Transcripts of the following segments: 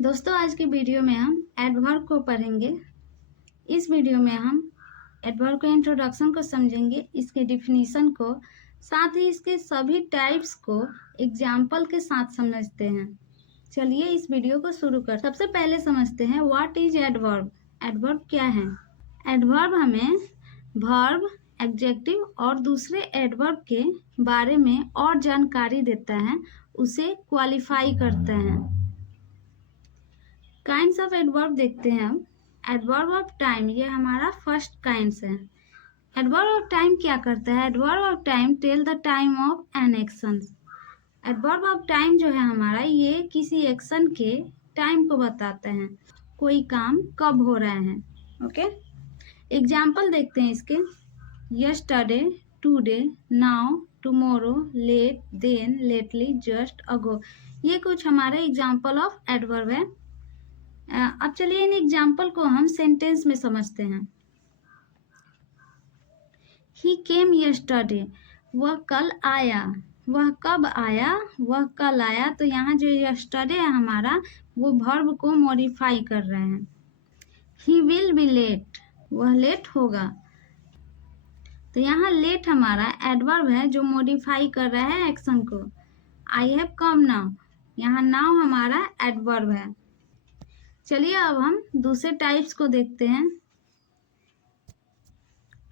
दोस्तों आज की वीडियो में हम एडवर्ब को पढ़ेंगे। इस वीडियो में हम एडवर्ब के इंट्रोडक्शन को समझेंगे, इसके डिफिनीशन को, साथ ही इसके सभी टाइप्स को एग्जाम्पल के साथ समझते हैं। चलिए इस वीडियो को शुरू कर। सबसे पहले समझते हैं व्हाट इज एडवर्ब। एडवर्ब क्या है? एडवर्ब हमें वर्ब, एडजेक्टिव और दूसरे एडवर्ब के बारे में और जानकारी देता है, उसे क्वालिफाई करता है। काइंड्स ऑफ एडवर्ब देखते हैं हम। एडवर्ब ऑफ टाइम, ये हमारा फर्स्ट काइंड्स है। एडवर्ब ऑफ टाइम क्या करता है? Adverb of time tell the time of an action. Adverb of time जो है हमारा, ये किसी एक्शन के टाइम को बताता है, कोई काम कब हो रहा है। ओके, एग्जाम्पल देखते हैं इसके। Yesterday, today, now, tomorrow, late, then, lately, just, ago. ये कुछ हमारे एग्जाम्पल ऑफ एडवर्ब है। अब चलिए इन एग्जाम्पल को हम सेंटेंस में समझते हैं। He came yesterday, वह कल आया। वह कब आया? वह कल आया। तो यहाँ जो yesterday है हमारा, वो वर्ब को मॉडिफाई कर रहे हैं। He will be late, वह लेट होगा। तो यहाँ लेट हमारा एडवर्ब है जो मॉडिफाई कर रहा है एक्शन को। I have come now, यहाँ now हमारा एडवर्ब है। चलिए अब हम दूसरे टाइप्स को देखते हैं।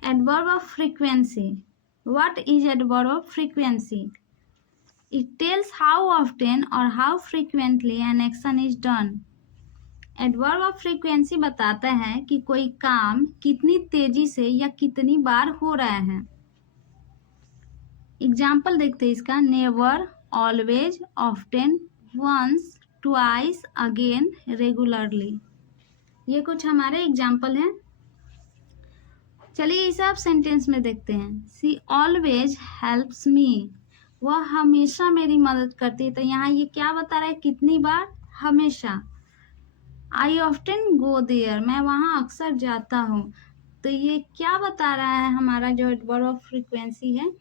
Adverb of frequency. What is adverb of frequency? It tells how often or how frequently an action is done. Adverb of frequency बताता है कि कोई काम कितनी तेजी से या कितनी बार हो रहा है। एग्जाम्पल देखते हैं इसका। Never, always, often, once, twice, again, regularly. ये कुछ हमारे एग्जाम्पल हैं। चलिए इसे आप सेंटेंस में देखते हैं। सी ऑलवेज हेल्प्स मी, वह हमेशा मेरी मदद करती है। तो यहाँ ये क्या बता रहा है? कितनी बार? हमेशा। आई ऑफ्टन गो देयर, मैं वहाँ अक्सर जाता हूँ। तो ये क्या बता रहा है? हमारा जो एडवर्ब ऑफ फ्रीक्वेंसी है,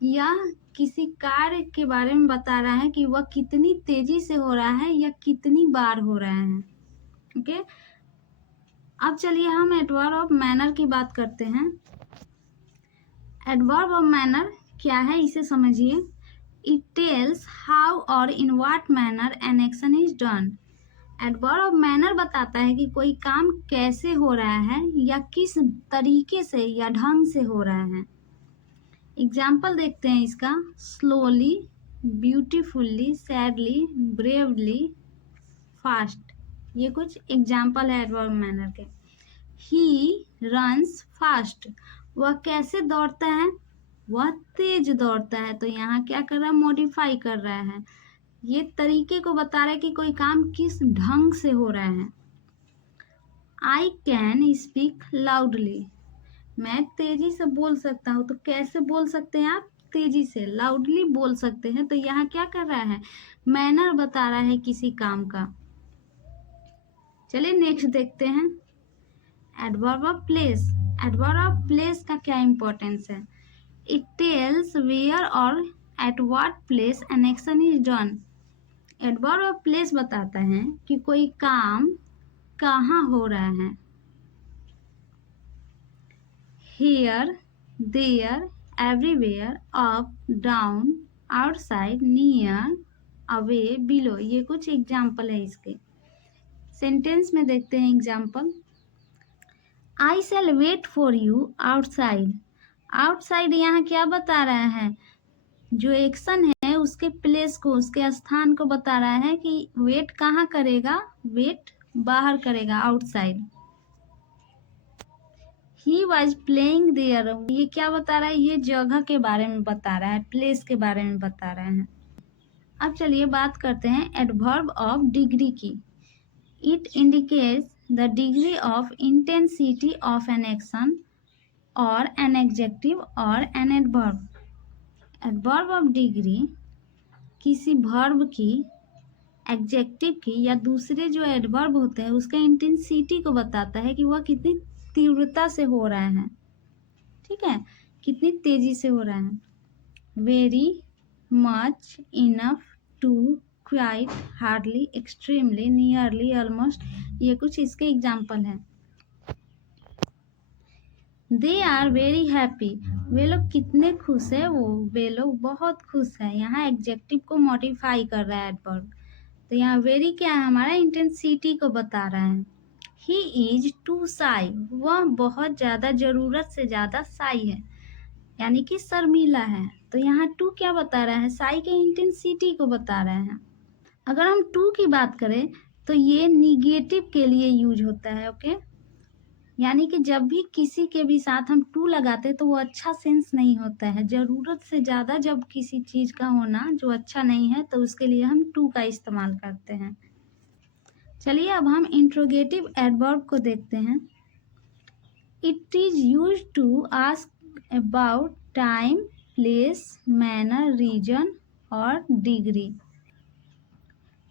यह किसी कार्य के बारे में बता रहा है कि वह कितनी तेजी से हो रहा है या कितनी बार हो रहा है। ओके, अब चलिए हम एडवर्ब ऑफ मैनर की बात करते हैं। एडवर्ब ऑफ मैनर क्या है, इसे समझिए। इट टेल्स हाउ और in what manner N action is done. Adverb of manner बताता है कि कोई काम कैसे हो रहा है या किस तरीके से या ढंग से हो रहा है। एग्जाम्पल देखते हैं इसका। Slowly, beautifully, sadly, bravely, fast. ये कुछ एग्जाम्पल है एडवर्ब मैनर के। ही रन्स फास्ट, वह कैसे दौड़ता है? वह तेज दौड़ता है। तो यहाँ क्या कर रहा है? मॉडिफाई कर रहा है। ये तरीके को बता रहा है कि कोई काम किस ढंग से हो रहा है। आई कैन स्पीक लाउडली, मैं तेजी से बोल सकता हूँ। तो कैसे बोल सकते हैं आप? तेजी से, लाउडली बोल सकते हैं। तो यहाँ क्या कर रहा है? मैनर बता रहा है किसी काम का। चलिए नेक्स्ट देखते हैं। Adverb of place. Adverb of place का क्या इंपॉर्टेंस है? इट टेल्स वेयर और at what place an action is done. Adverb of place बताता है कि कोई काम कहाँ हो रहा है। Here, there, everywhere, up, down, outside, near, away, below. ये कुछ एग्जाम्पल है इसके। सेंटेंस में देखते हैं example. I shall wait for you outside. Outside यहाँ क्या बता रहा है? जो एक्शन है उसके प्लेस को, उसके स्थान को बता रहा है कि वेट कहाँ करेगा? वेट बाहर करेगा, outside. He was playing there, ये क्या बता रहा है? ये जगह के बारे में बता रहा है, प्लेस के बारे में बता रहा है। अब चलिए बात करते हैं एडवर्ब ऑफ डिग्री की। It indicates the degree of intensity of an action और एन एडजेक्टिव और an adverb. Adverb of degree किसी वर्ब की, एडजेक्टिव की या दूसरे जो एडवर्ब होते हैं उसके इंटेंसिटी को बताता है कि वह कितनी तीव्रता से हो रहा है। ठीक है, कितनी तेजी से हो रहा है। Very, much, enough, too, quite, hardly, extremely, nearly, almost, ये कुछ इसके एग्जाम्पल हैं। दे आर वेरी हैप्पी, वे लोग कितने खुश है, वे लोग बहुत खुश है। यहाँ एडजेक्टिव को मॉडिफाई कर रहा है एडवर्ब। तो यहाँ वेरी क्या है, हमारा इंटेंसिटी को बता रहा है। ही इज टू शाई, वह बहुत ज़्यादा, ज़रूरत से ज़्यादा शाई है, यानी कि शर्मीला है। तो यहाँ टू क्या बता रहा है, शाई के इंटेंसिटी को बता रहा है। अगर हम टू की बात करें तो ये निगेटिव के लिए यूज होता है। ओके, यानी कि जब भी किसी के भी साथ हम टू लगाते तो वो अच्छा सेंस नहीं होता है। ज़रूरत से ज़्यादा जब किसी चीज़ का होना जो अच्छा नहीं है तो उसके लिए हम टू का इस्तेमाल करते हैं। चलिए अब हम इंट्रोगेटिव एडवर्ब को देखते हैं। It is use to ask about time, place, manner, reason और डिग्री।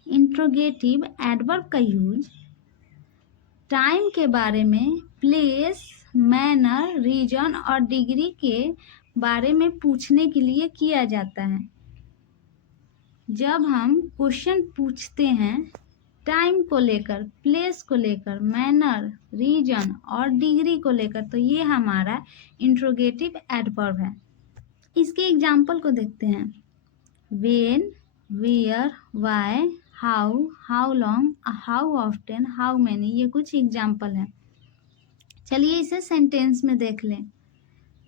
इंट्रोगेटिव एडवर्ब का यूज टाइम के बारे में, प्लेस, मैनर, रीजन और डिग्री के बारे में पूछने के लिए किया जाता है। जब हम क्वेश्चन पूछते हैं टाइम को लेकर, प्लेस को लेकर, मैनर, रीजन और डिग्री को लेकर, तो ये हमारा इंट्रोगेटिव एडवर्ब है। इसके एग्जाम्पल को देखते हैं। When, where, why, how, how long, how often, how many, ये कुछ एग्जाम्पल हैं। चलिए इसे सेंटेंस में देख लें।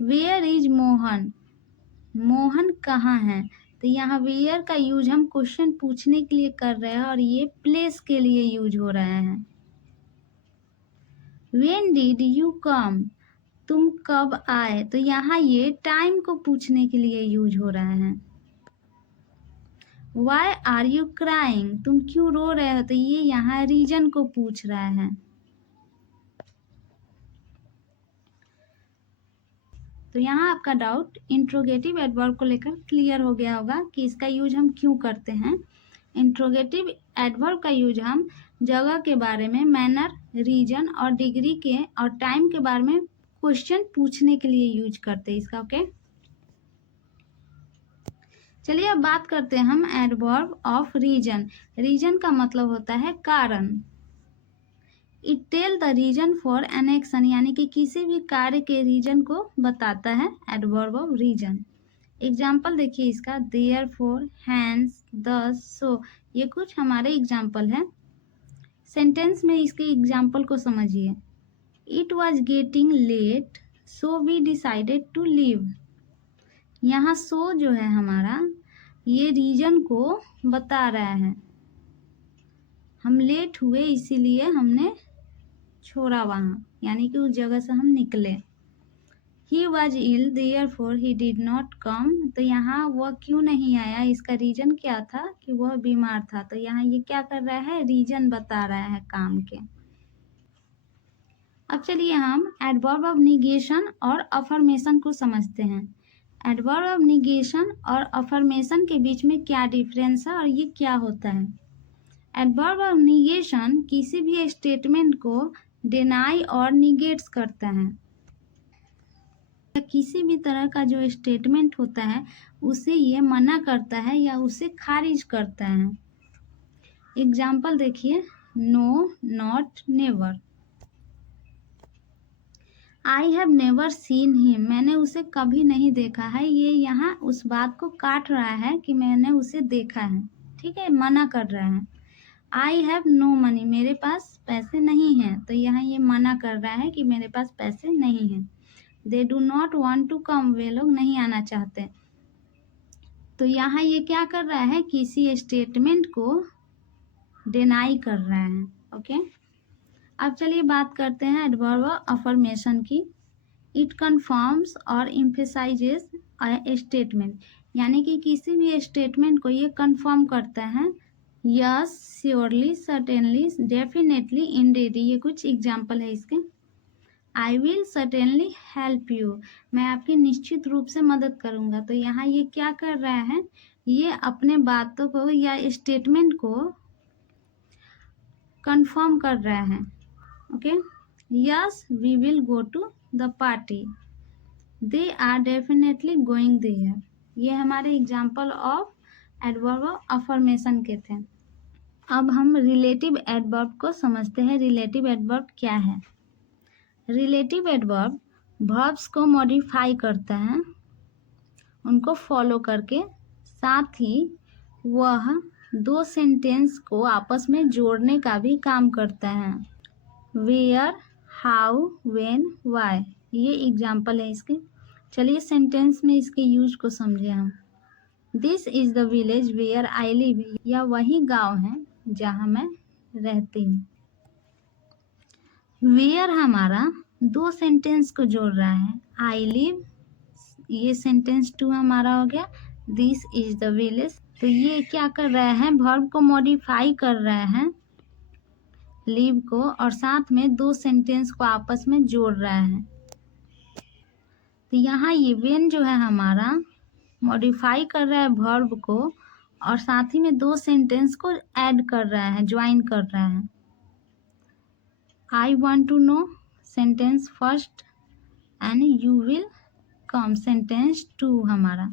वेयर इज मोहन, मोहन कहाँ है। तो यहाँ वेयर का यूज हम क्वेश्चन पूछने के लिए कर रहे हैं और ये प्लेस के लिए यूज हो रहा है। व्हेन डिड यू कम, तुम कब आए। तो यहाँ ये टाइम को पूछने के लिए यूज हो रहा है। वाई आर यू क्राइंग, तुम क्यों रो रहे हो। तो ये यहाँ रीजन को पूछ रहा है। तो यहाँ आपका डाउट इंट्रोगेटिव एडवर्ब को लेकर क्लियर हो गया होगा कि इसका यूज हम क्यों करते हैं। इंट्रोगेटिव एडवर्ब का यूज हम जगह के बारे में, मैनर, रीजन और डिग्री के और टाइम के बारे में क्वेश्चन पूछने के लिए यूज करते हैं इसका। ओके, चलिए अब बात करते हैं हम एडवर्ब ऑफ रीजन। रीजन का मतलब होता है कारण। It tell the reason for an action, यानी कि किसी भी कार्य के रीजन को बताता है एडवर्ब ऑफ रीजन। एग्जाम्पल देखिए इसका, देयर फोर, हैंस, दस, सो, ये कुछ हमारे एग्जाम्पल हैं। सेंटेंस में इसके एग्जाम्पल को समझिए। It was getting late so we decided to leave. यहाँ सो जो है हमारा, ये रीजन को बता रहा है। हम लेट हुए इसीलिए हमने छोड़ा वहाँ, यानी कि उस जगह से हम निकले। He was ill, therefore he did not come। तो यहाँ वह क्यों नहीं आया, इसका रीजन क्या था कि वह बीमार था। तो यहाँ ये क्या कर रहा है, रीजन बता रहा है काम के। अब चलिए हम एडवर्ब ऑफ निगेशन और अफर्मेशन को समझते हैं। एडवर्ब ऑफ निगेशन और अफर्मेशन के बीच में क्या डिफरेंस है और ये क्या होता है। एडवर्ब ऑफ निगेशन किसी भी स्टेटमेंट को डिनाई और निगेट्स करता है। किसी भी तरह का जो स्टेटमेंट होता है उसे ये मना करता है या उसे खारिज करता है। एग्जाम्पल देखिए, no, not, never. I have never seen him, मैंने उसे कभी नहीं देखा है। ये यहाँ उस बात को काट रहा है कि मैंने उसे देखा है, ठीक है, मना कर रहा है। आई हैव नो मनी, मेरे पास पैसे नहीं हैं। तो यहाँ ये मना कर रहा है कि मेरे पास पैसे नहीं हैं। They do not want to come, वे लोग नहीं आना चाहते। तो यहाँ ये क्या कर रहा है, किसी स्टेटमेंट को डिनाई कर रहा है। ओके, अब चलिए बात करते हैं एडवर्ब ऑफ अफर्मेशन की। इट कन्फर्म्स और एम्फेसाइजेस अ स्टेटमेंट, यानी कि किसी भी स्टेटमेंट को ये कन्फर्म करता है। Yes, surely, certainly, definitely, ended, ये कुछ एग्जाम्पल है इसके। I will certainly help you, मैं आपकी निश्चित रूप से मदद करूंगा। तो यहाँ ये क्या कर रहा है, ये अपने बातों को या स्टेटमेंट को कंफर्म कर रहा है। Okay, yes we will go to the party, they are definitely going there. ये हमारे example of adverb of affirmation के थे। अब हम रिलेटिव एडवर्ब को समझते हैं। रिलेटिव एडवर्ब क्या है? रिलेटिव एडवर्ब वर्ब्स को मॉडिफाई करता है उनको फॉलो करके, साथ ही वह दो सेंटेंस को आपस में जोड़ने का भी काम करता है। वेयर, हाउ, व्हेन, व्हाई, ये एग्जाम्पल है इसके। चलिए सेंटेंस में इसके यूज को समझे हम। This is the village where I live, यह वही गांव है जहां मैं रहती हूँ। वेयर हमारा दो सेंटेंस को जोड़ रहा है। आई लिव, ये सेंटेंस 2 हमारा हो गया। दिस इज द विलेज, तो ये क्या कर रहे हैं? वर्ब को मॉडिफाई कर रहे हैं, लिव को, और साथ में दो सेंटेंस को आपस में जोड़ रहे हैं। तो यहाँ ये वेन जो है हमारा मॉडिफाई कर रहा है वर्ब को, और साथ ही में दो सेंटेंस को ऐड कर रहा है, ज्वाइन कर रहा है। I want to know sentence first and you will come sentence 2 हमारा।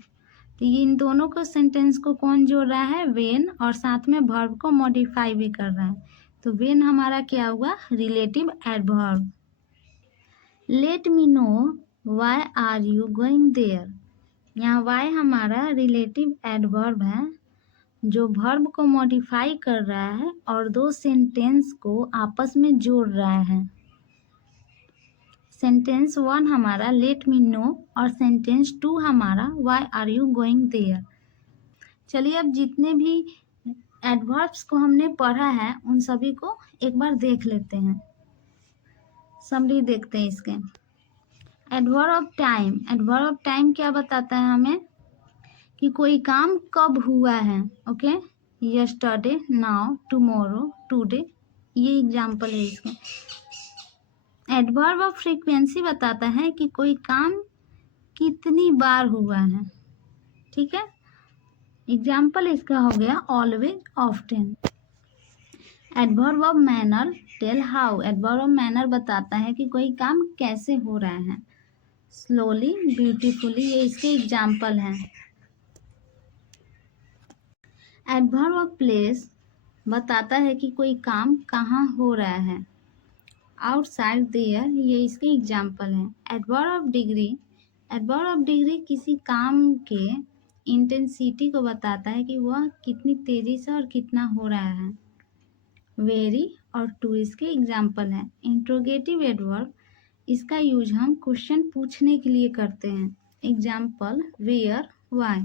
तो ये इन दोनों को सेंटेंस को कौन जोड़ रहा है? वेन, और साथ में वर्ब को मॉडिफाई भी कर रहा है। तो वेन हमारा क्या हुआ? Relative adverb. Let me know why are you going there, यहाँ वाई हमारा रिलेटिव एडवर्ब है जो वर्ब को मॉडिफाई कर रहा है और दो सेंटेंस को आपस में जोड़ रहा है। सेंटेंस 1 हमारा लेट मी नो, और सेंटेंस 2 हमारा why are you going there. चलिए अब जितने भी एडवर्ब्स को हमने पढ़ा है उन सभी को एक बार देख लेते हैं। समरी देखते हैं इसके। Adverb of time, adverb of time क्या बताता है हमें? कि कोई काम कब हुआ है। Okay, yesterday, now, tomorrow, today, ये एग्जाम्पल है इसके। एडवर्ब ऑफ फ्रीक्वेंसी बताता है कि कोई काम कितनी बार हुआ है। ठीक है, एग्जाम्पल इसका हो गया always, often. Adverb of manner, tell how, adverb of manner बताता है कि कोई काम कैसे हो रहा है। स्लोली, ब्यूटीफुली, ये इसके एग्जाम्पल हैं। एडवर्ब ऑफ प्लेस बताता है कि कोई काम कहाँ हो रहा है। आउटसाइड, देयर, ये इसके एग्जाम्पल हैं। Adverb of degree, adverb of degree किसी काम के इंटेंसिटी को बताता है कि वह कितनी तेजी से और कितना हो रहा है। वेरी और टू इसके एग्जाम्पल हैं। इंट्रोगेटिव एडवर्ब, इसका यूज हम क्वेश्चन पूछने के लिए करते हैं। Example where, why.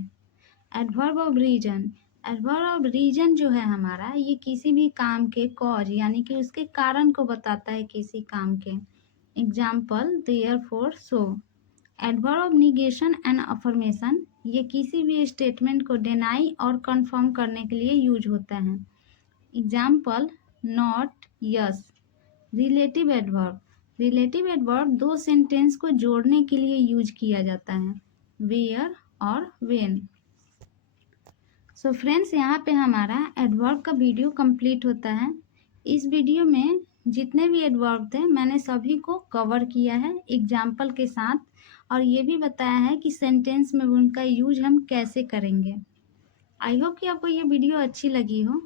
Adverb of reason, adverb of reason जो है हमारा, ये किसी भी काम के कॉज यानी कि उसके कारण को बताता है किसी काम के। Example therefore, so. Adverb of negation and affirmation, ये किसी भी स्टेटमेंट को डिनाई और कंफर्म करने के लिए यूज होता है। Example not, yes. Relative adverb, relative adverb दो सेंटेंस को जोड़ने के लिए यूज किया जाता है, वेयर और व्हेन। सो फ्रेंड्स, यहाँ पे हमारा एडवर्ब का वीडियो कंप्लीट होता है। इस वीडियो में जितने भी एडवर्ब थे मैंने सभी को कवर किया है एग्जाम्पल के साथ, और ये भी बताया है कि सेंटेंस में उनका यूज हम कैसे करेंगे। आई होप कि आपको ये वीडियो अच्छी लगी हो,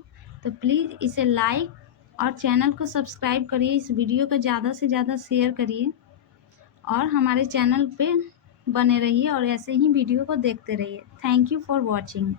तो प्लीज़ इसे लाइक और चैनल को सब्सक्राइब करिए। इस वीडियो को ज़्यादा से ज़्यादा शेयर करिए और हमारे चैनल पे बने रहिए और ऐसे ही वीडियो को देखते रहिए। Thank you for watching.